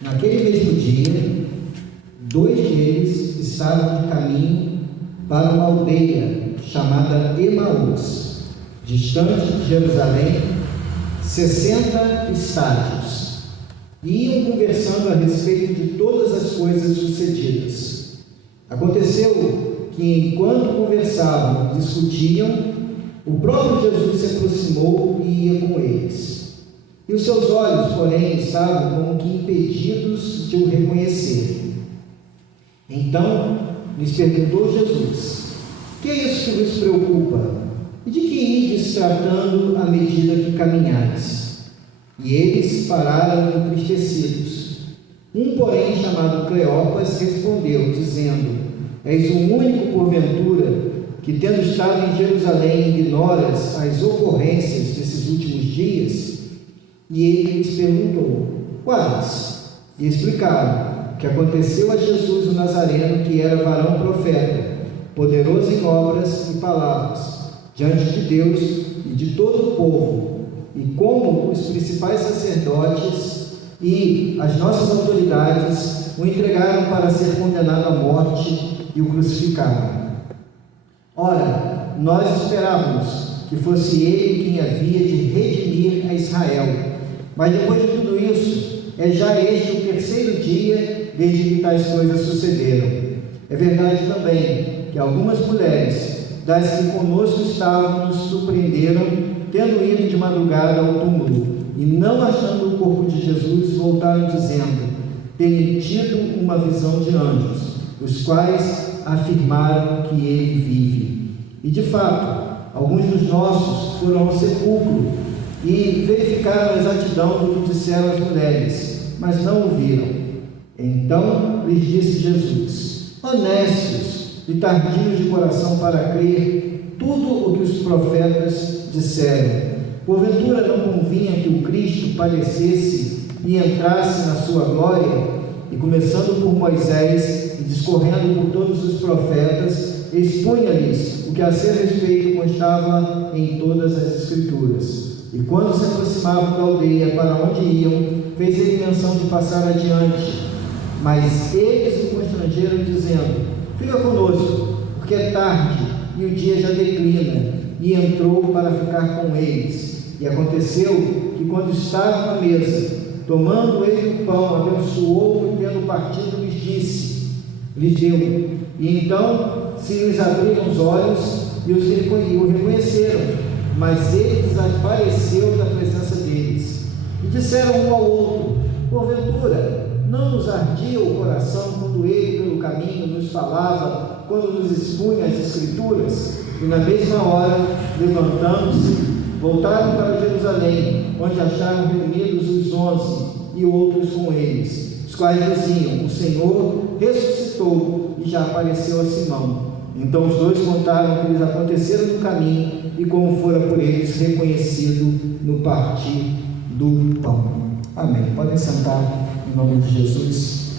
Naquele mesmo dia, 2 deles estavam de caminho para uma aldeia chamada Emaús, distante de Jerusalém, 60 estádios, e iam conversando a respeito de todas as coisas sucedidas. Aconteceu que, enquanto conversavam e discutiam, o próprio Jesus se aproximou e ia com eles. E os seus olhos, porém, estavam como que impedidos de o reconhecer. Então lhes perguntou Jesus: que é isso que vos preocupa? E de que ides tratando à medida que caminhais? E eles pararam entristecidos. Um, porém, chamado Cleopas, respondeu, dizendo: és o único, porventura, que, tendo estado em Jerusalém, ignoras as ocorrências desses últimos dias? E ele lhes perguntou: quais? E explicaram que aconteceu a Jesus o Nazareno, que era varão profeta, poderoso em obras e palavras, diante de Deus e de todo o povo, e como os principais sacerdotes e as nossas autoridades o entregaram para ser condenado à morte e o crucificaram. Ora, nós esperávamos que fosse ele quem havia de redimir a Israel. Mas depois de tudo isso, é já este o 3º dia desde que tais coisas sucederam. É verdade também que algumas mulheres, das que conosco estavam, nos surpreenderam, tendo ido de madrugada ao túmulo, e não achando o corpo de Jesus, voltaram dizendo: terem tido uma visão de anjos, os quais afirmaram que ele vive. E de fato, alguns dos nossos foram ao sepulcro e verificaram a exatidão do que disseram as mulheres, mas não o viram. Então lhes disse Jesus: honestos e tardios de coração para crer tudo o que os profetas disseram. Porventura não convinha que o Cristo padecesse e entrasse na sua glória? E começando por Moisés e discorrendo por todos os profetas, expunha-lhes o que a seu respeito constava em todas as Escrituras. E quando se aproximavam da aldeia para onde iam, fez ele menção de passar adiante. Mas eles o constrangeram, dizendo: fica conosco, porque é tarde e o dia já declina. E entrou para ficar com eles. E aconteceu que, quando estavam à mesa, tomando ele o pão, abençoou e, tendo partido, lhes deu. E então se lhes abriram os olhos e o reconheceram, mas ele desapareceu da presença deles. E disseram um ao outro: porventura não nos ardia o coração quando ele pelo caminho nos falava, quando nos expunha as Escrituras? E na mesma hora, levantando-se, voltaram para Jerusalém, onde acharam reunidos os 11 e outros com eles, os quais diziam: o Senhor ressuscitou e já apareceu a Simão. Então os dois contaram o que lhes aconteceram no caminho e como fora por eles reconhecido no partir do pão. Amém. Podem sentar em nome de Jesus.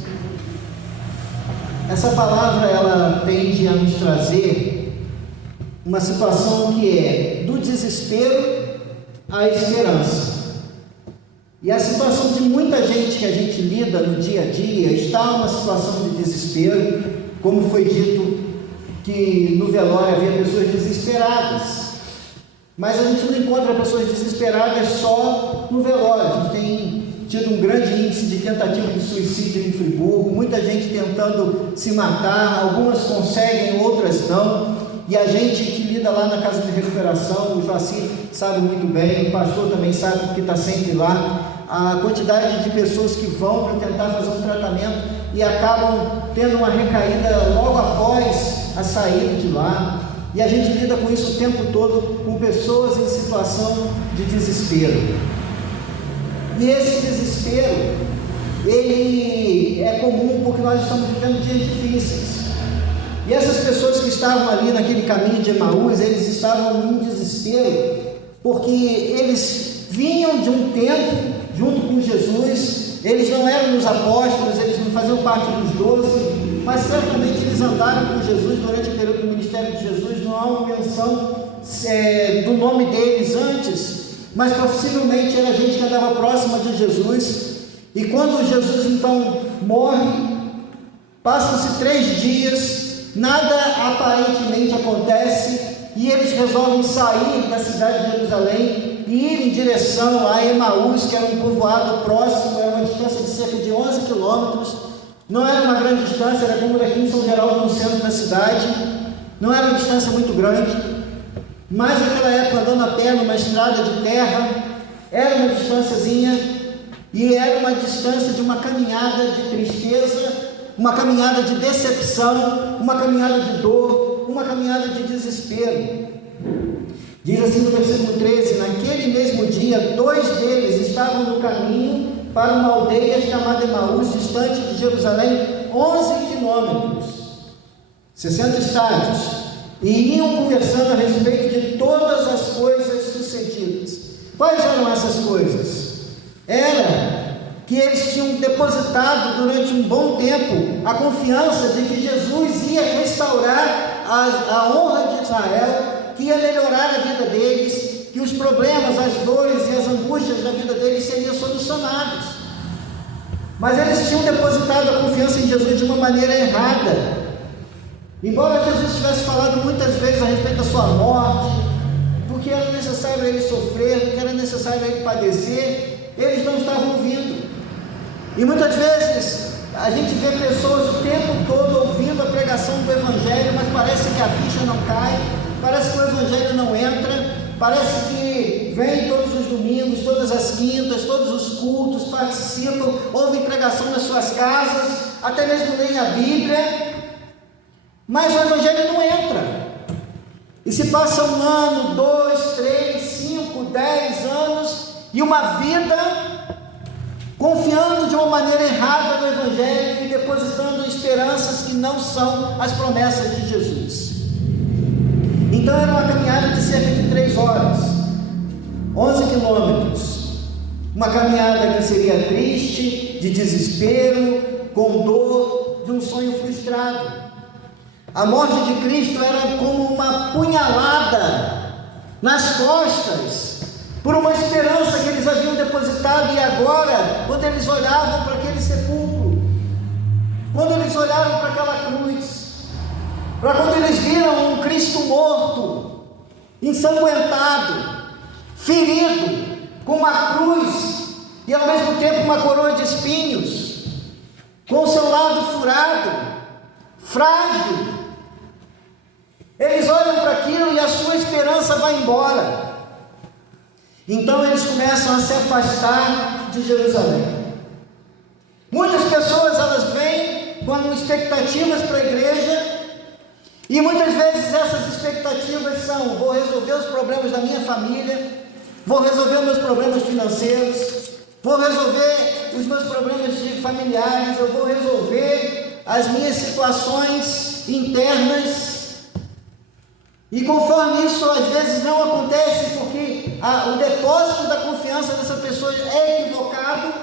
Essa palavra, ela tende a nos trazer uma situação que é do desespero à esperança. E a situação de muita gente que a gente lida no dia a dia está numa situação de desespero, como foi dito que no velório havia pessoas desesperadas. Mas a gente não encontra pessoas desesperadas só no velório. A gente tem tido um grande índice de tentativa de suicídio em Friburgo, muita gente tentando se matar, algumas conseguem, outras não. E a gente que lida lá na casa de recuperação, o Joaci sabe muito bem, o pastor também sabe porque está sempre lá, a quantidade de pessoas que vão para tentar fazer um tratamento e acabam tendo uma recaída logo após a saída de lá. E a gente lida com isso o tempo todo, com pessoas em situação de desespero. E esse desespero, ele é comum porque nós estamos vivendo dias difíceis. E essas pessoas que estavam ali naquele caminho de Emaús, eles estavam em desespero, porque eles vinham de um tempo junto com Jesus, eles não eram os apóstolos, eles não faziam parte dos 12, mas certamente eles andaram com Jesus durante o período do ministério de Jesus. Não há uma menção do nome deles antes, mas possivelmente era gente que andava próxima de Jesus. E quando Jesus então morre, passam-se 3 dias, nada aparentemente acontece, e eles resolvem sair da cidade de Jerusalém e ir em direção a Emaús, que era um povoado próximo, era uma distância de cerca de 11 quilômetros. Não era uma grande distância, era como daqui em São Geraldo, no centro da cidade. Não era uma distância muito grande, mas naquela época, andando a pé numa estrada de terra, era uma distânciazinha, e era uma distância de uma caminhada de tristeza, uma caminhada de decepção, uma caminhada de dor, uma caminhada de desespero. Diz assim no versículo 13: naquele mesmo dia, 2 deles estavam no caminho para uma aldeia chamada Emaús, distante de Jerusalém 11 quilômetros, 60 estádios, e iam conversando a respeito de todas as coisas sucedidas. Quais eram essas coisas? Era que eles tinham depositado durante um bom tempo a confiança de que Jesus ia restaurar a honra de Israel, que ia melhorar a vida deles, que os problemas, as dores e as angústias da vida deles seriam solucionados. Mas eles tinham depositado a confiança em Jesus de uma maneira errada. Embora Jesus tivesse falado muitas vezes a respeito da sua morte, do que era necessário ele sofrer, do que era necessário ele padecer, eles não estavam ouvindo. E muitas vezes a gente vê pessoas o tempo todo ouvindo a pregação do Evangelho, mas parece que a ficha não cai, parece que o Evangelho não entra, parece que vem todos os domingos, todas as quintas, todos os cultos, participam, ouvem pregação nas suas casas, até mesmo leem a Bíblia, mas o Evangelho não entra. E se passa 1 ano, 2, 3, 5, 10 anos, e uma vida confiando de uma maneira errada no Evangelho e depositando esperanças que não são as promessas de Jesus. Então era uma caminhada de cerca de 3 horas, 11 quilômetros, uma caminhada que seria triste, de desespero, com dor, de um sonho frustrado. A morte de Cristo era como uma punhalada nas costas, por uma esperança que eles haviam depositado. E agora, quando eles olhavam para aquele sepulcro, quando eles olharam para aquela cruz, para quando eles viram um Cristo morto, ensanguentado, ferido, com uma cruz e ao mesmo tempo uma coroa de espinhos, com o seu lado furado, frágil, eles olham para aquilo e a sua esperança vai embora. Então eles começam a se afastar de Jerusalém. Muitas pessoas, elas vêm com expectativas para a igreja, e muitas vezes essas expectativas são: vou resolver os problemas da minha família, vou resolver os meus problemas financeiros, vou resolver os meus problemas familiares, eu vou resolver as minhas situações internas. E conforme isso às vezes não acontece, porque o depósito da confiança dessa pessoa é equivocado,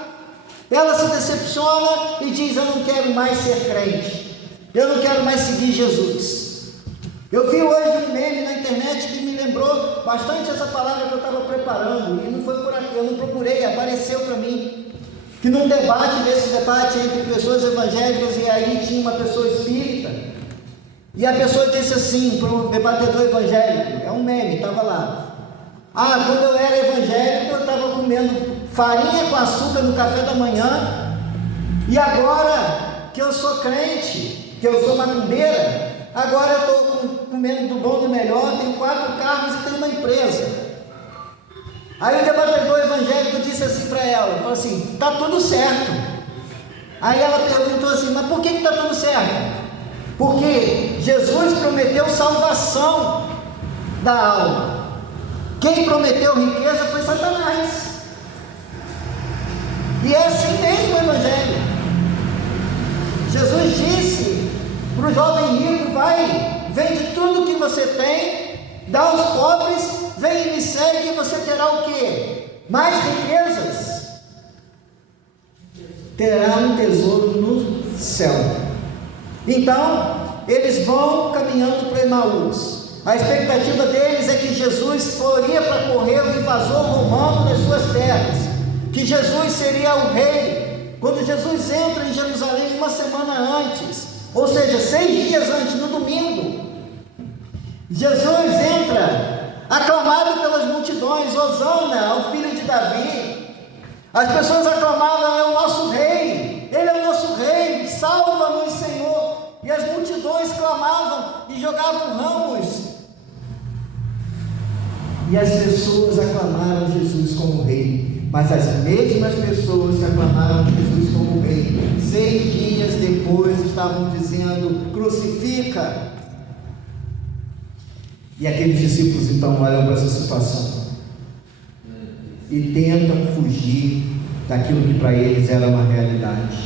ela se decepciona e diz: eu não quero mais ser crente, eu não quero mais seguir Jesus. Eu vi hoje um meme na internet que me lembrou bastante essa palavra que eu estava preparando, e não foi por aqui, eu não procurei, apareceu para mim, que num debate entre pessoas evangélicas, e aí tinha uma pessoa espírita, e a pessoa disse assim para o debatedor evangélico, é um meme, estava lá: quando eu era evangélico eu estava comendo farinha com açúcar no café da manhã, e agora que eu sou crente, que eu sou macumbeira, agora eu estou comendo do bom e do melhor, tenho 4 carros e tenho uma empresa. Aí o debatedor evangélico disse assim para ela, falou assim: está tudo certo. Aí ela perguntou assim: mas por que está tudo certo? Porque Jesus prometeu salvação da alma. Quem prometeu riqueza foi Satanás. E é assim mesmo o Evangelho. Jesus disse para o jovem rico: vai, vende tudo que você tem, dá aos pobres, vem e me segue, e você terá o quê? Mais riquezas. Terá um tesouro no céu. Então, eles vão caminhando para Emaús. A expectativa deles é que Jesus poria para correr o invasor romano das suas terras, que Jesus seria o rei, quando Jesus entra em Jerusalém uma semana antes, ou seja, 6 dias antes, no domingo, Jesus entra, aclamado pelas multidões, Hosana ao filho de Davi. As pessoas aclamavam: é o nosso rei, ele é o nosso rei, salva-nos, Senhor. E as multidões clamavam e jogavam ramos. E as pessoas aclamaram Jesus como rei, mas as mesmas pessoas que aclamaram Jesus como rei, 6 dias depois estavam dizendo: crucifica. E aqueles discípulos então olham para essa situação e tentam fugir daquilo que para eles era uma realidade.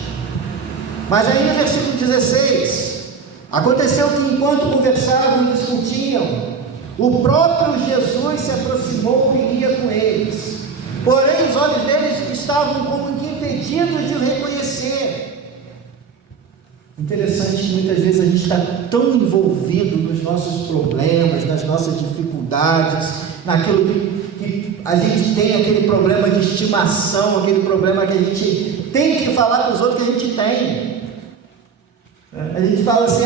Mas aí no versículo 16, aconteceu que enquanto conversavam e discutiam, o próprio Jesus se aproximou e ia com eles. Porém os olhos deles estavam como que impedidos de o reconhecer. Interessante que muitas vezes a gente está tão envolvido nos nossos problemas, nas nossas dificuldades, naquilo que a gente tem, aquele problema de estimação, aquele problema que a gente tem que falar para os outros que a gente tem. A gente fala assim: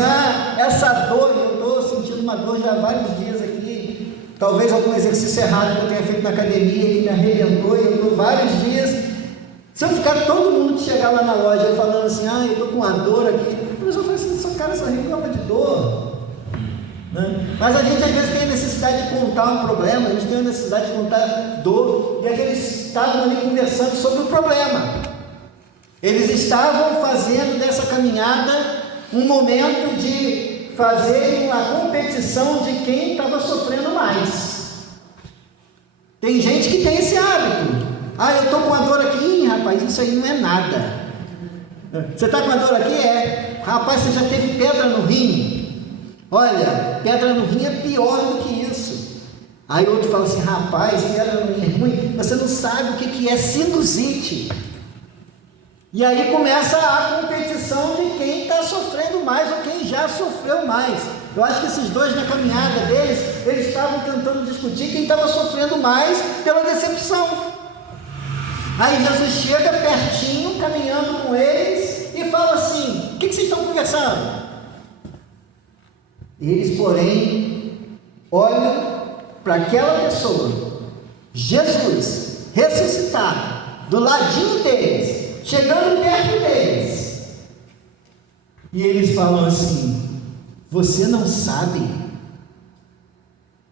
essa dor, eu estou sentindo uma dor já há vários dias aqui, talvez algum exercício errado que eu tenha feito na academia que me arrebentou, e eu estou vários dias. Se eu ficar todo mundo chegar lá na loja falando assim: eu estou com uma dor aqui, a pessoa fala assim: esse cara só reclama de dor, né? Mas a gente às vezes tem a necessidade de contar um problema, a gente tem a necessidade de contar dor, e aqueles estavam ali conversando sobre o problema. Eles estavam fazendo dessa caminhada um momento de fazer uma competição de quem estava sofrendo mais. Tem gente que tem esse hábito: eu estou com a dor aqui. Rapaz, isso aí não é nada. Você está com a dor aqui? Rapaz, você já teve pedra no rim? Olha, pedra no rim é pior do que isso. Aí outro fala assim: rapaz, pedra no rim é ruim, você não sabe o que é sinusite. E aí começa a competição de quem está sofrendo mais ou quem já sofreu mais. Eu acho que esses dois, na caminhada deles, eles estavam tentando discutir quem estava sofrendo mais pela decepção. Aí Jesus chega pertinho, caminhando com eles, e fala assim: o que vocês estão conversando? Eles, porém, olham para aquela pessoa, Jesus, ressuscitado, do ladinho deles, chegando perto deles, e eles falam assim: você não sabe?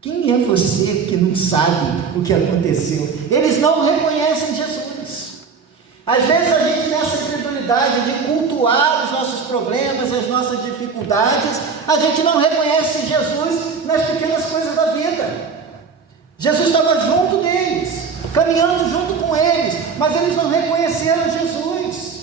Quem é você que não sabe o que aconteceu? Eles não reconhecem Jesus. Às vezes a gente, nessa incredulidade de cultuar os nossos problemas, as nossas dificuldades, a gente não reconhece Jesus nas pequenas coisas da vida. Jesus estava junto deles, caminhando junto com eles, mas eles não reconheceram Jesus.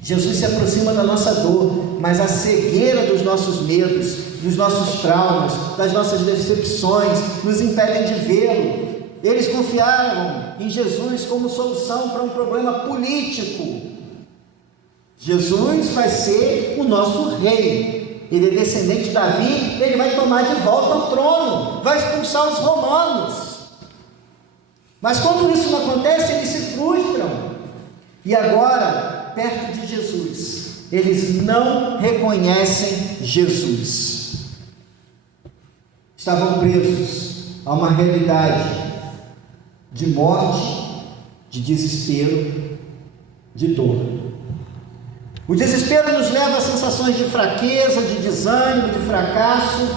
Jesus se aproxima da nossa dor, mas a cegueira dos nossos medos, dos nossos traumas, das nossas decepções, nos impedem de vê-lo. Eles confiaram em Jesus como solução para um problema político. Jesus vai ser o nosso rei. Ele é descendente de Davi, ele vai tomar de volta o trono, vai expulsar os romanos. Mas quando isso não acontece, eles se frustram. E agora, perto de Jesus, eles não reconhecem Jesus. Estavam presos a uma realidade de morte, de desespero, de dor. O desespero nos leva a sensações de fraqueza, de desânimo, de fracasso,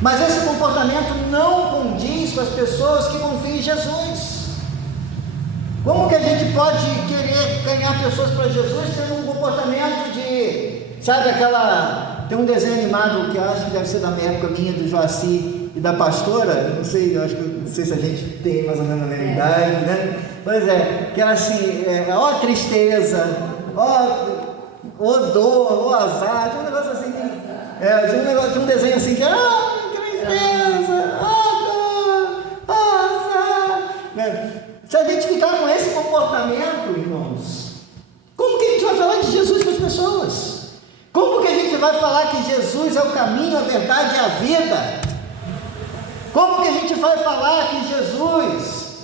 mas esse comportamento não condiz com as pessoas que confiam em Jesus. Como que a gente pode querer ganhar pessoas para Jesus tendo um comportamento de, sabe aquela, tem um desenho animado que eu acho que deve ser da minha época minha, do Joaci e da pastora, eu não sei, não sei se a gente tem mais ou menos a mesma idade, né? Pois é, que era assim, ó tristeza, ó dor, ó azar, tinha um negócio assim, tinha um desenho assim que era, tristeza, ó dor, ó azar, né? Se a gente ficar com esse comportamento, irmãos, como que a gente vai falar de Jesus para as pessoas? Como que a gente vai falar que Jesus é o caminho, a verdade e a vida? Como que a gente vai falar que Jesus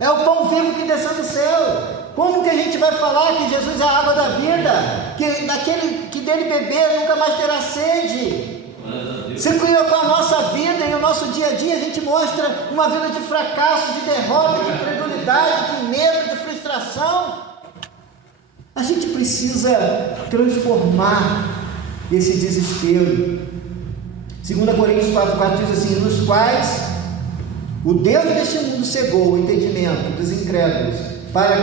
é o pão vivo que desceu do céu? Como que a gente vai falar que Jesus é a água da vida? Que daquele que dele beber nunca mais terá sede? Se com a nossa vida e o nosso dia a dia a gente mostra uma vida de fracasso, de derrota, de incredulidade, de medo, de frustração, a gente precisa transformar esse desespero. 2 Coríntios 4,4 diz assim: nos quais o Deus deste mundo cegou o entendimento dos incrédulos, para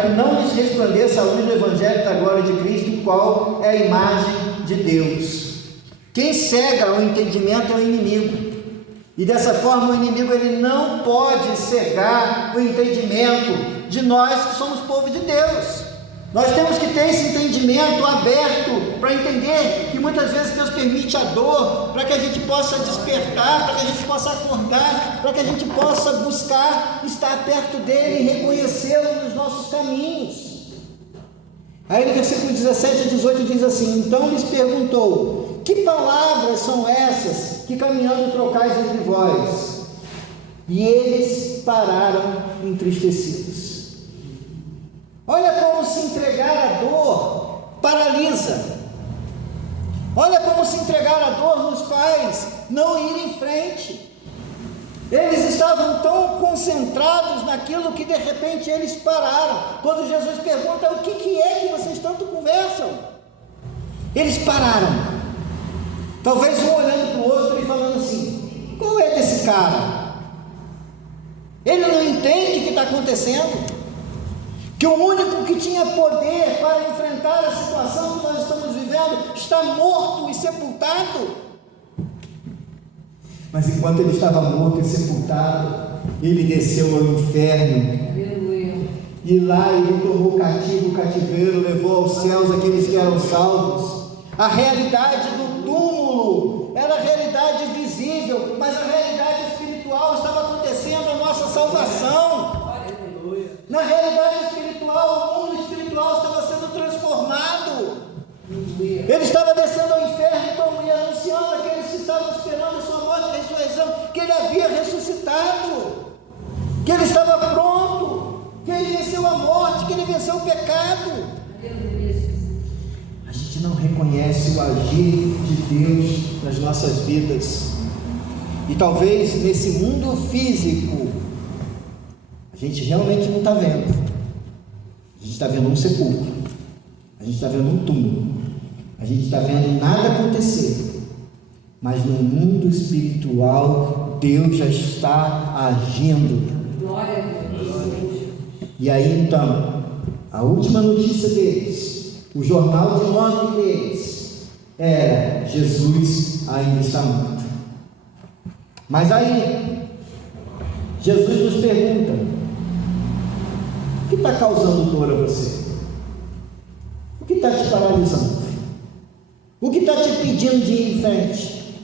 que não lhes resplandeça a luz do Evangelho da glória de Cristo, qual é a imagem de Deus. Quem cega o entendimento é o inimigo, e dessa forma o inimigo ele não pode cegar o entendimento de nós que somos povo de Deus. Nós temos que ter esse entendimento aberto para entender que muitas vezes Deus permite a dor para que a gente possa despertar, para que a gente possa acordar, para que a gente possa buscar estar perto dele e reconhecê-lo nos nossos caminhos. Aí no versículo 17 e 18 diz assim: então lhes perguntou: que palavras são essas que caminhando trocais entre vós? E eles pararam entristecidos. Olha como se entregar à dor paralisa. Olha como se entregar à dor nos faz não ir em frente. Eles estavam tão concentrados naquilo que de repente eles pararam. Quando Jesus pergunta: o que é que vocês tanto conversam? Eles pararam. Talvez um olhando para o outro e falando assim: qual é desse cara? Ele não entende o que está acontecendo? Que o único que tinha poder para enfrentar a situação que nós estamos vivendo está morto e sepultado. Mas enquanto ele estava morto e sepultado, ele desceu ao inferno. Aleluia. E lá ele tomou cativo o cativeiro, levou aos céus aqueles que eram salvos. A realidade do túmulo era a realidade visível, mas a realidade espiritual estava acontecendo a nossa salvação. Na realidade espiritual, o mundo espiritual estava sendo transformado. Ele estava descendo ao inferno e anunciando àqueles que estavam esperando a sua morte e ressurreição que ele havia ressuscitado, que ele estava pronto, que ele venceu a morte, que ele venceu o pecado. A gente não reconhece o agir de Deus nas nossas vidas, e talvez nesse mundo físico a gente realmente não está vendo. A gente está vendo um sepulcro, a gente está vendo um túmulo, a gente está vendo nada acontecer, mas no mundo espiritual Deus já está agindo. Glória a Deus. E aí então, a última notícia deles, o jornal de ontem deles, era: Jesus ainda está morto. Mas aí Jesus nos pergunta: o que está causando dor a você? O que está te paralisando? O que está te pedindo de ir em frente?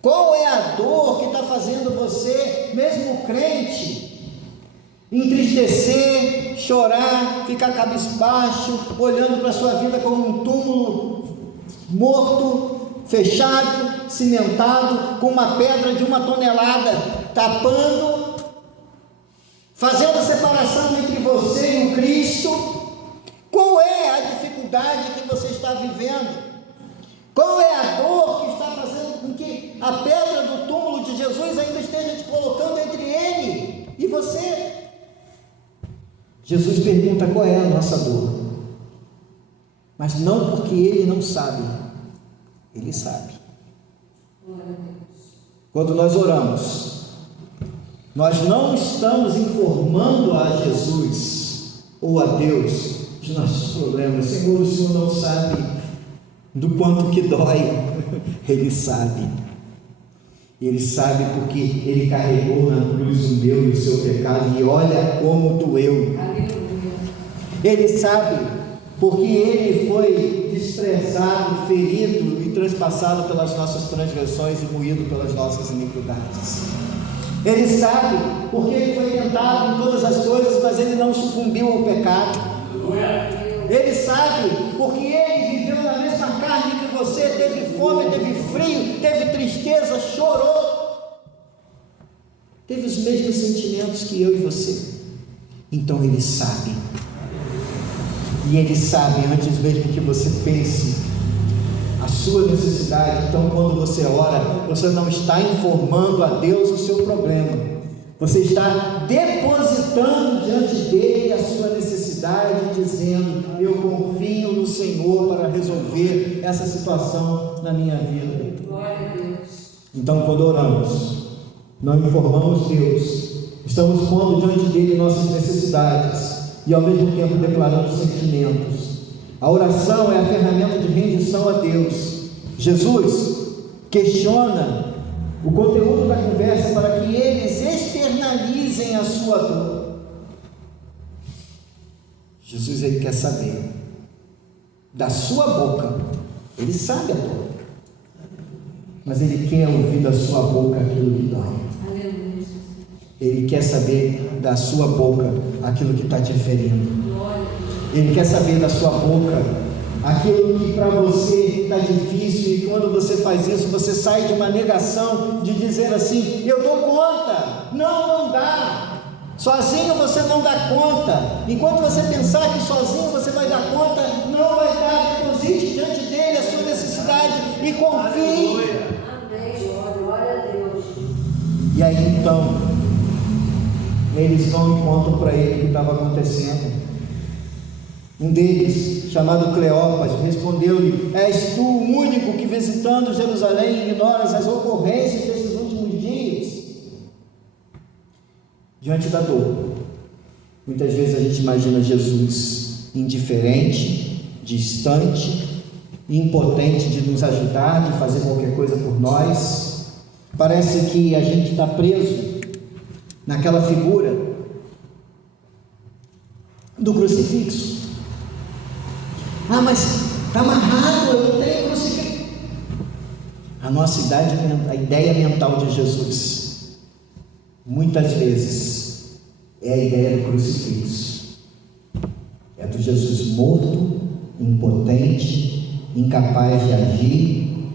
Qual é a dor que está fazendo você, mesmo crente, entristecer, chorar, ficar cabisbaixo, olhando para a sua vida como um túmulo morto, fechado, cimentado, com uma pedra de 1 tonelada, tapando, fazendo a separação entre você e o Cristo? Qual é a dificuldade que você está vivendo? Qual é a dor que está fazendo com que a pedra do túmulo de Jesus ainda esteja te colocando entre ele e você? Jesus pergunta qual é a nossa dor, mas não porque ele não sabe, ele sabe. Quando nós oramos, nós não estamos informando a Jesus ou a Deus de nossos problemas. Senhor, o Senhor não sabe do quanto que dói. Ele sabe. Ele sabe porque Ele carregou na cruz o meu e o seu pecado, e olha como doeu. Ele sabe porque Ele foi desprezado, ferido e transpassado pelas nossas transgressões e moído pelas nossas iniquidades. Ele sabe porque Ele foi tentado em todas as coisas, mas Ele não sucumbiu ao pecado. Ele sabe porque Ele viveu na mesma carne que você, teve fome, teve frio, teve tristeza, chorou, teve os mesmos sentimentos que eu e você, Então Ele sabe. E Ele sabe antes mesmo que você pense a sua necessidade. Então, quando você ora, você não está informando a Deus o seu problema. Você está depositando diante dele a sua necessidade, dizendo: eu confio no Senhor para resolver essa situação na minha vida. Glória a Deus. Então, quando oramos, não informamos Deus, estamos pondo diante dele nossas necessidades e ao mesmo tempo declarando sentimentos. A oração é a ferramenta de rendição a Deus. Jesus questiona o conteúdo da conversa para que eles externalizem a sua dor. Jesus, ele quer saber da sua boca. Ele sabe a dor, mas ele quer ouvir da sua boca aquilo que dói. Aleluia, Jesus. Ele quer saber da sua boca aquilo que está te ferindo. Glória a Deus. Ele quer saber da sua boca aquilo que para você está difícil, e quando você faz isso, você sai de uma negação de dizer assim: eu dou conta. Não dá. Sozinho você não dá conta. Enquanto você pensar que sozinho você vai dar conta, não vai dar. Deposite diante dele a sua necessidade e confie. Amém. Glória a Deus. E aí então eles vão e contam para ele o que estava acontecendo. Um deles, chamado Cleopas, respondeu-lhe: és tu o único que, visitando Jerusalém, ignoras as ocorrências desses últimos dias? Diante da dor, muitas vezes a gente imagina Jesus indiferente, distante, impotente de nos ajudar, de fazer qualquer coisa por nós. Parece que a gente está preso naquela figura do crucifixo. Ah, mas está amarrado, eu não tenho crucifixo. A ideia mental de Jesus, muitas vezes, é a ideia do crucifixo. É do Jesus morto, impotente, incapaz de agir,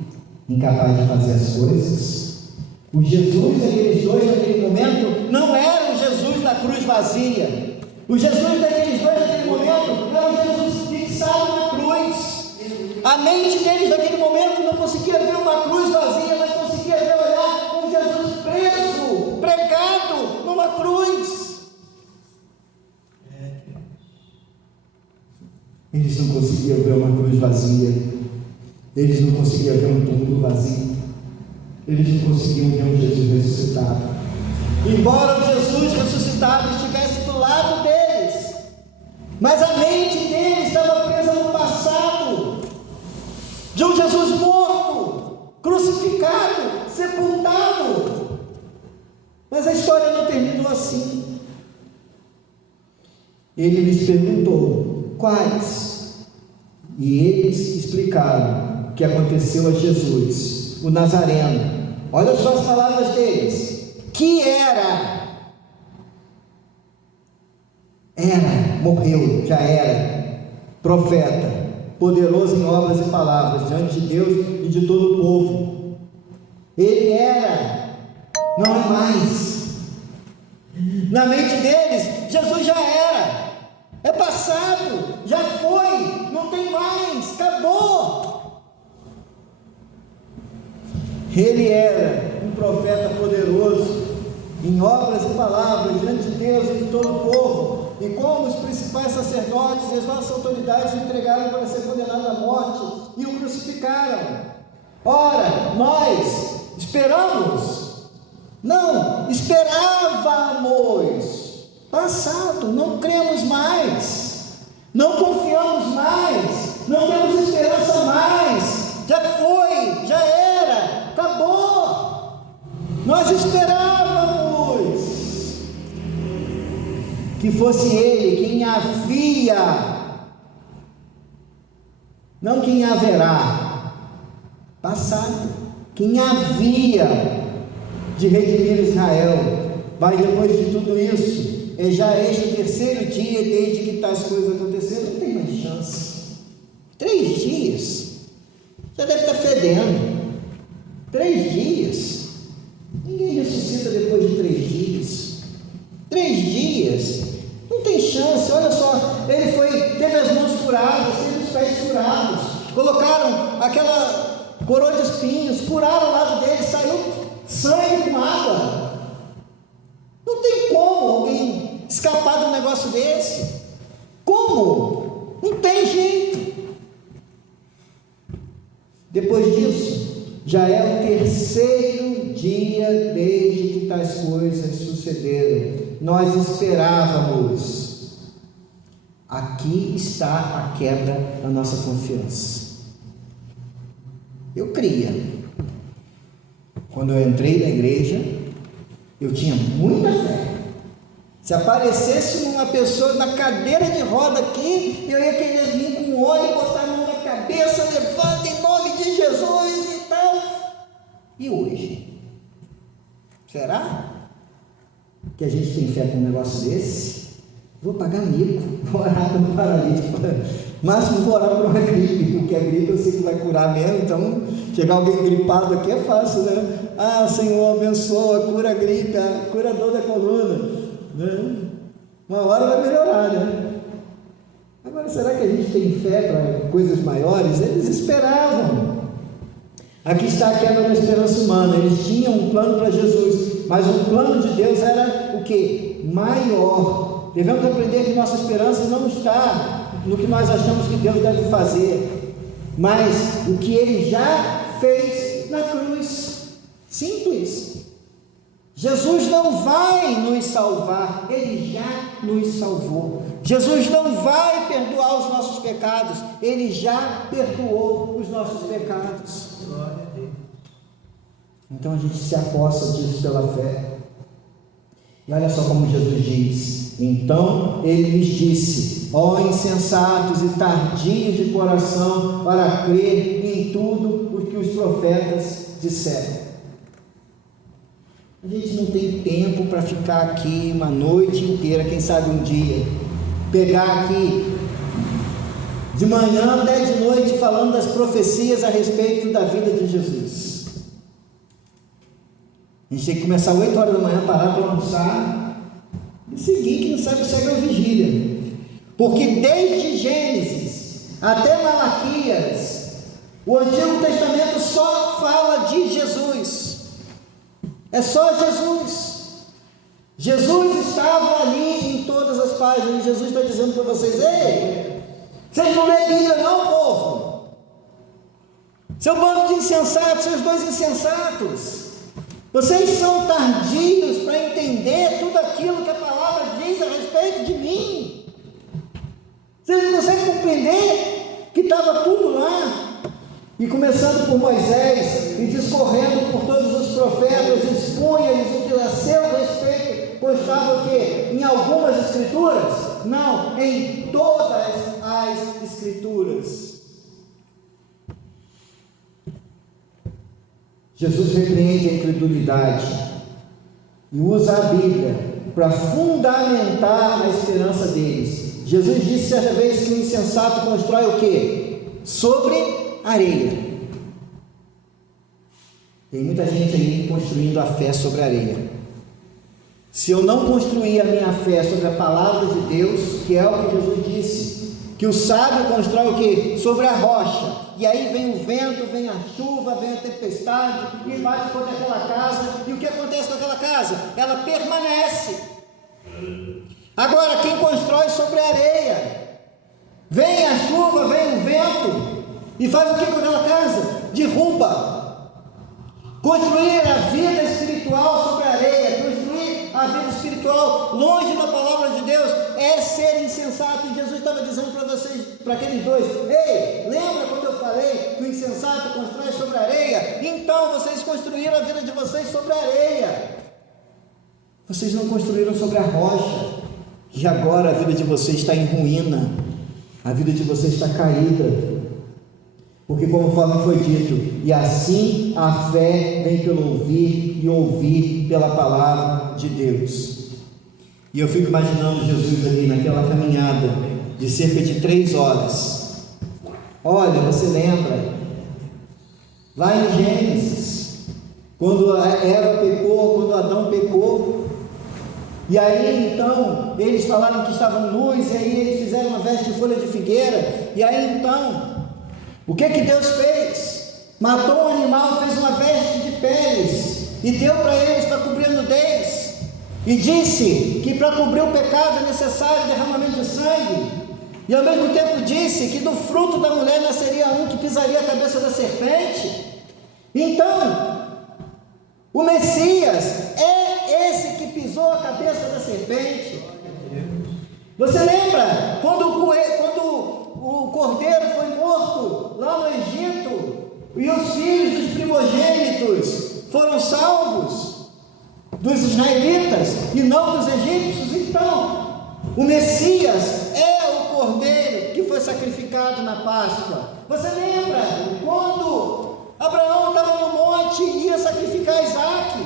incapaz de fazer as coisas. O Jesus daqueles dois naquele momento não era o Jesus da cruz vazia. O Jesus daqueles dois naquele momento era o Jesus fixado na cruz. A mente deles naquele momento não conseguia ver uma cruz vazia, mas conseguia ver, olhar um Jesus preso, pregado numa cruz. Eles não conseguiam ver uma cruz vazia. Eles não conseguiam ver um túmulo vazio. Eles não conseguiam ver um Jesus ressuscitado. Embora o Jesus ressuscitado estivesse do lado deles, mas a mente deles estava presa no passado, de um Jesus morto, crucificado, sepultado. Mas a história não terminou assim. Ele lhes perguntou: quais? E eles explicaram o que aconteceu a Jesus, o Nazareno. Olha só as palavras deles: que morreu, já era profeta, poderoso em obras e palavras diante de Deus e de todo o povo. Ele era, não é mais. Na mente deles, Jesus já era, é passado, já foi, não tem mais, acabou. Ele era um profeta poderoso em obras e palavras diante de Deus e de todo o povo. E como os principais sacerdotes e as nossas autoridades o entregaram para ser condenado à morte e o crucificaram. Ora, nós esperamos? Não, esperávamos. Passado, não cremos mais, não confiamos mais, não temos esperança mais. Já foi, já era, acabou. Nós esperávamos que fosse Ele quem havia, não quem haverá, passado, quem havia de redimir Israel. Mas depois de tudo isso, já este o terceiro dia desde que tais coisas aconteceram, não tem mais chance. 3 dias, já deve estar fedendo. 3 dias, ninguém ressuscita depois de 3 dias. 3 dias, não tem furados, colocaram aquela coroa de espinhos, furaram o lado dele, saiu sangue com água. Não tem como alguém escapar de um negócio desse. Como? Não tem jeito. Depois disso, já é o terceiro dia desde que tais coisas sucederam. Nós esperávamos. Aqui está a quebra da nossa confiança. Eu cria. Quando eu entrei na igreja, eu tinha muita fé. Se aparecesse uma pessoa na cadeira de roda aqui, eu ia querer vir com um óleo, botar a mão na cabeça, levanta em nome de Jesus e tal. E hoje? Será que a gente tem fé com um negócio desse? Vou pagar mico, vou orar pelo paralítico, máximo vou orar por uma gripe, porque a gripe eu sei que vai curar mesmo, então chegar alguém gripado aqui é fácil, né? Ah, Senhor, abençoa, cura a gripe, cura a dor da coluna, né? Uma hora vai melhorar, né? Agora, será que a gente tem fé para coisas maiores? Eles esperavam. Aqui está a quebra da esperança humana. Eles tinham um plano para Jesus, mas o plano de Deus era o quê? Maior. Devemos aprender que nossa esperança não está no que nós achamos que Deus deve fazer, mas o que Ele já fez na cruz. Simples. Jesus não vai nos salvar, Ele já nos salvou. Jesus não vai perdoar os nossos pecados, Ele já perdoou os nossos pecados. Então a gente se aposta disso pela fé. E olha só como Jesus diz: então ele lhes disse: ó insensatos e tardios de coração, para crer em tudo o que os profetas disseram. A gente não tem tempo para ficar aqui uma noite inteira, quem sabe um dia, pegar aqui de manhã até de noite falando das profecias a respeito da vida de Jesus. A gente tem que começar 8 horas da manhã, parar para almoçar e seguir, quem sabe segue a vigília, porque desde Gênesis até Malaquias, o Antigo Testamento só fala de Jesus. É só Jesus. Jesus estava ali em todas as páginas. Jesus está dizendo para vocês: ei, vocês não leem Bíblia não, povo? Seu bando de insensatos, seus dois insensatos, vocês são tardios para entender tudo aquilo que a palavra diz a respeito de mim. Vocês não conseguem compreender que estava tudo lá. E começando por Moisés e discorrendo por todos os profetas, expunha-lhes o que a seu respeito constava o quê? Em algumas escrituras? Não, em todas as escrituras. Jesus repreende a incredulidade e usa a Bíblia para fundamentar a esperança deles. Jesus disse certa vez que o insensato constrói o quê? Sobre areia. Tem muita gente aí construindo a fé sobre areia. Se eu não construir a minha fé sobre a palavra de Deus, que é o que Jesus disse, que o sábio constrói o quê? Sobre a rocha. E aí vem o vento, vem a chuva, vem a tempestade, e bate contra aquela casa, e o que acontece com aquela casa? Ela permanece. Agora, quem constrói sobre a areia, vem a chuva, vem o vento, e faz o que com aquela casa? Derruba. Construir a vida espiritual sobre a areia, construir a vida espiritual longe da palavra de Deus, é ser insensato. E Jesus estava dizendo para vocês, para aqueles dois: ei, lembra quando eu falei que o insensato constrói sobre a areia? Então vocês construíram a vida de vocês sobre a areia, vocês não construíram sobre a rocha. E agora a vida de vocês está em ruína, a vida de vocês está caída. Porque conforme foi dito, e assim a fé vem pelo ouvir, e ouvir pela palavra de Deus. E eu fico imaginando Jesus ali naquela caminhada de cerca de 3 horas. Olha, você lembra lá em Gênesis, quando a Eva pecou, quando Adão pecou, e aí então eles falaram que estavam nus, e aí eles fizeram uma veste de folha de figueira, e aí então O que Deus fez? Matou um animal, fez uma veste de peles e deu para eles para cobrir a nudez, e disse que para cobrir o pecado é necessário derramamento de sangue, e ao mesmo tempo disse que do fruto da mulher nasceria um que pisaria a cabeça da serpente. Então, o Messias é esse que pisou a cabeça da serpente. Você lembra quando o cordeiro foi morto lá no Egito e os filhos dos primogênitos foram salvos dos israelitas e não dos egípcios? Então, o Messias é o cordeiro que foi sacrificado na Páscoa. Você lembra quando Abraão estava no monte e ia sacrificar Isaac?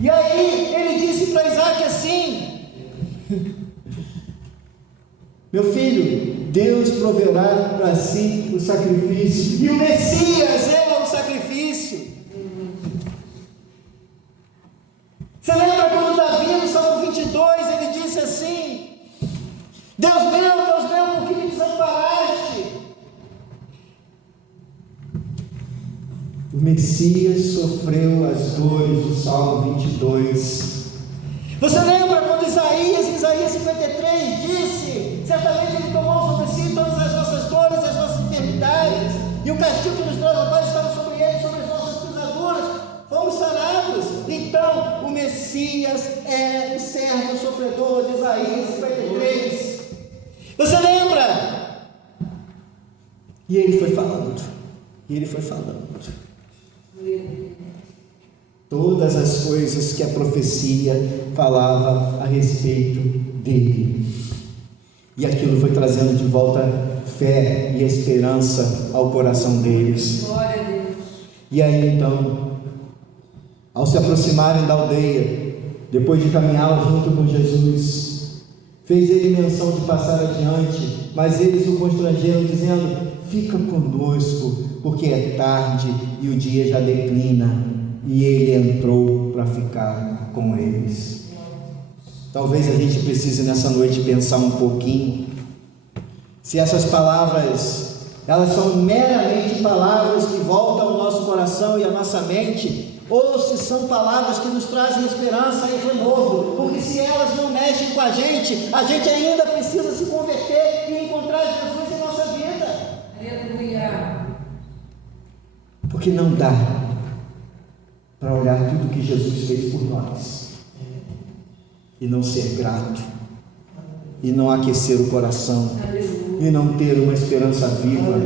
E aí ele disse para Isaac assim: meu filho, Deus proverá para si o sacrifício, e o Messias é o sacrifício. Você lembra quando Davi, no Salmo 22, ele disse assim: Deus meu, por que me desamparaste? O Messias sofreu as dores do Salmo 22. Você lembra quando Isaías 53 disse: certamente ele tomou sobre si todas as nossas dores, as nossas enfermidades, e o castigo que nos traz a paz estava sobre ele, sobre as nossas pisaduras fomos sanados. Então o Messias é o servo sofredor de Isaías 53. Você lembra? E ele foi falando, todas as coisas que a profecia falava a respeito dele, e aquilo foi trazendo de volta fé e esperança ao coração deles. Glória a Deus. E aí então, ao se aproximarem da aldeia, depois de caminhar junto com Jesus, fez ele menção de passar adiante, mas eles o constrangeram, dizendo: fica conosco, porque é tarde e o dia já declina. E ele entrou para ficar com eles. Talvez a gente precise nessa noite pensar um pouquinho se essas palavras, elas são meramente palavras que voltam ao nosso coração e à nossa mente, ou se são palavras que nos trazem esperança e renovo, porque se elas não mexem com a gente ainda precisa se converter e encontrar Jesus em nossa vida. Aleluia. Porque não dá para olhar tudo que Jesus fez por nós e não ser grato, e não aquecer o coração, e não ter uma esperança viva.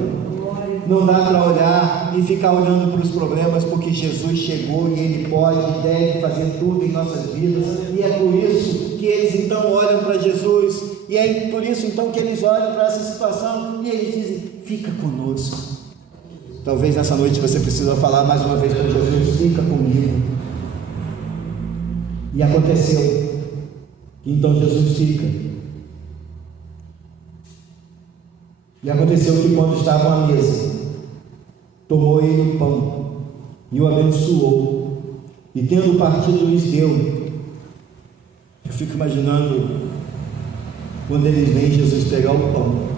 Não dá para olhar e ficar olhando para os problemas, porque Jesus chegou e Ele pode e deve fazer tudo em nossas vidas, e é por isso que eles então olham para Jesus, e é por isso então que eles olham para essa situação e eles dizem: fica conosco. Talvez nessa noite você precisa falar mais uma vez para Jesus: fica comigo. E aconteceu. Então Jesus fica. E aconteceu que quando estavam à mesa, tomou ele o pão e o abençoou, e tendo partido lhes deu. Eu fico imaginando quando eles veem Jesus pegar o pão,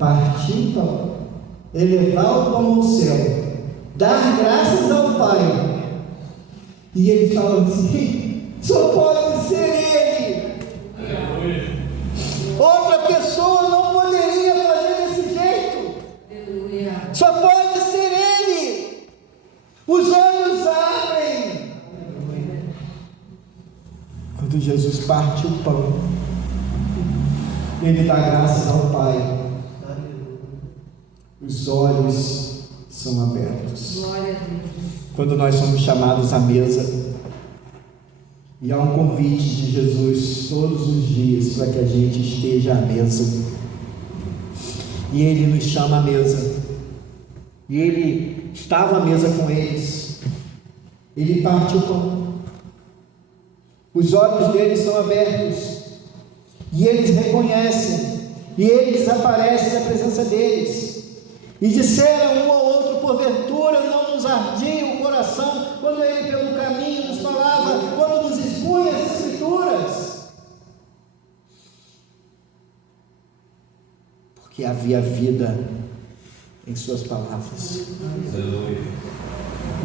partir o pão, elevar o pão ao céu, dar graças ao Pai, e eles falam assim: só pode ser Ele. Outra pessoa não poderia fazer desse jeito. Aleluia. Só pode ser Ele. Os olhos abrem quando Jesus parte o pão, Ele dá graças ao Pai. Os olhos são abertos. Glória a Deus. Quando nós somos chamados à mesa, e há um convite de Jesus todos os dias para que a gente esteja à mesa, e Ele nos chama à mesa, e Ele estava à mesa com eles, Ele parte o pão, os olhos deles são abertos, e eles reconhecem, e Ele desaparece da presença deles. E disseram um ao outro: porventura não nos ardia o coração quando Ele pelo caminho nos falava, quando nos expunha as Escrituras? Porque havia vida em suas palavras.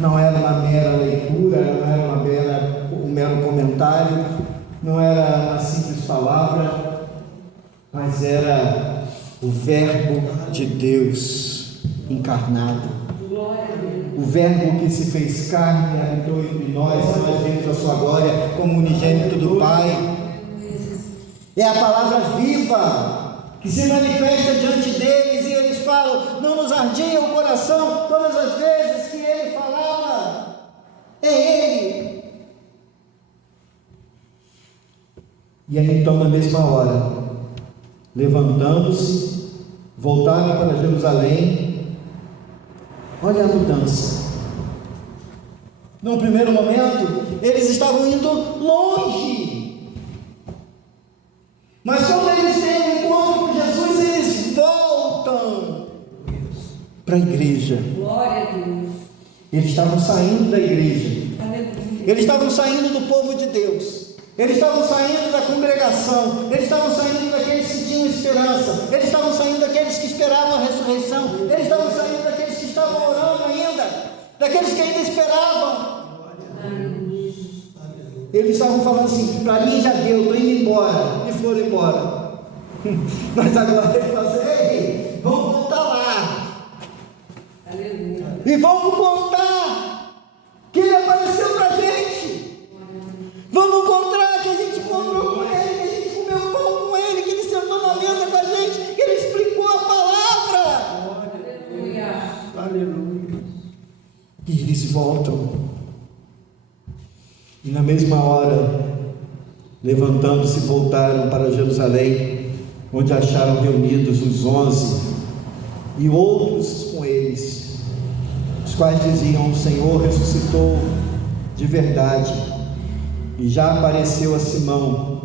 Não era uma mera leitura, não era um mero comentário, não era uma simples palavra, mas era o Verbo de Deus encarnado. O Verbo que se fez carne e habitou entre nós, e nós vimos a sua glória como unigênito do Pai. É a palavra viva que se manifesta diante deles, e eles falam: não nos ardia o coração todas as vezes que ele falava. É ele. E aí então, na mesma hora, levantando-se, voltaram para Jerusalém. Olha a mudança. No primeiro momento, eles estavam indo longe, mas quando eles têm um encontro com Jesus, eles voltam para a igreja. Glória a Deus. Eles estavam saindo da igreja, Aleluia. eles estavam saindo do povo de Deus, eles estavam saindo da congregação, eles estavam saindo daqueles que tinham esperança, eles estavam saindo daqueles que esperavam a ressurreição, eles estavam saindo daqueles que estavam orando ainda, daqueles que ainda esperavam. Eles estavam falando assim: para mim já deu, estou indo embora, e foram embora. Mas agora ele fala assim: ei, vamos voltar lá, Aleluia. e vamos contar que ele apareceu para a gente. Vamos contar que a gente encontrou com ele, que a gente comeu pão com ele, que ele sentou na mesa com a gente, que ele explicou a palavra. Aleluia. E eles voltam. E na mesma hora, levantando-se, voltaram para Jerusalém, onde acharam reunidos os 11 e outros com eles, os quais diziam: o Senhor ressuscitou de verdade e já apareceu a Simão.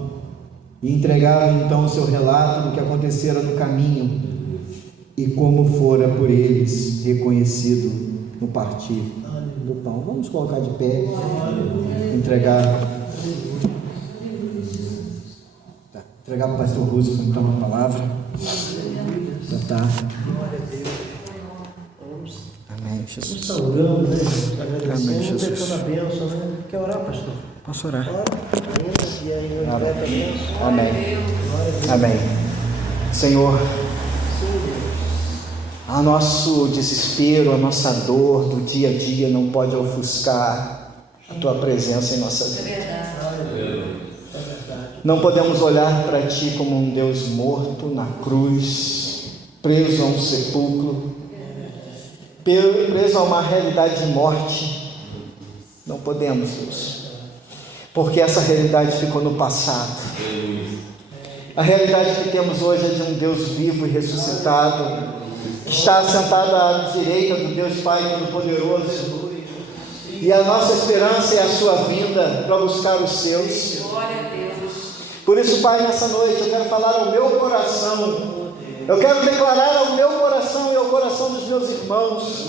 E entregaram então o seu relato do que acontecera no caminho e como fora por eles reconhecido no partir do pão. Vamos colocar de pé, entregar para o pastor Rússio então a palavra. Tá. Amém, Jesus. Está orando, né? Agradecendo, Amém, Jesus. declarando a bênção, né? Quer orar, pastor? Posso orar? Ora, e aí eu entrego a bênção. Amém. Amém. Senhor, o nosso desespero, a nossa dor do dia a dia não pode ofuscar a Tua presença em nossa vida. Não podemos olhar para Ti como um Deus morto na cruz, preso a um sepulcro, preso a uma realidade de morte. Não podemos, Deus, porque essa realidade ficou no passado. A realidade que temos hoje é de um Deus vivo e ressuscitado, que está assentado à direita do Deus Pai Todo-Poderoso, e a nossa esperança é a sua vinda para buscar os seus. Glória a Deus. Por isso, Pai, nessa noite eu quero falar ao meu coração, eu quero declarar ao meu coração e ao coração dos meus irmãos: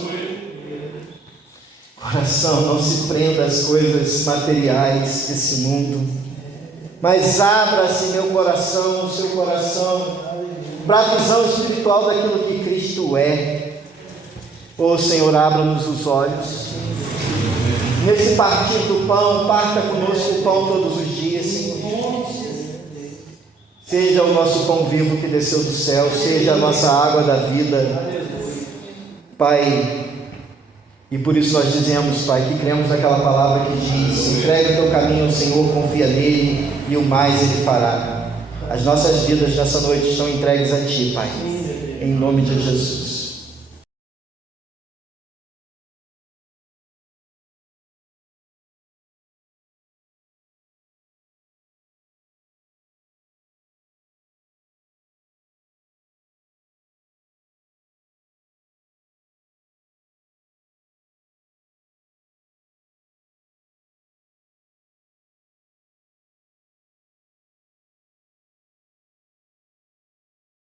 coração, não se prenda às coisas materiais desse mundo, mas abra-se meu coração, o seu coração, para a visão espiritual daquilo que Cristo é. Ô Senhor, abra-nos os olhos. Nesse partir do pão, parta conosco o pão todos os dias, Senhor. Seja o nosso pão vivo que desceu do céu, seja a nossa água da vida, Pai. E por isso nós dizemos, Pai, que cremos naquela palavra que diz: entrega o teu caminho ao Senhor, confia nele e o mais ele fará. As nossas vidas nessa noite estão entregues a Ti, Pai, em nome de Jesus.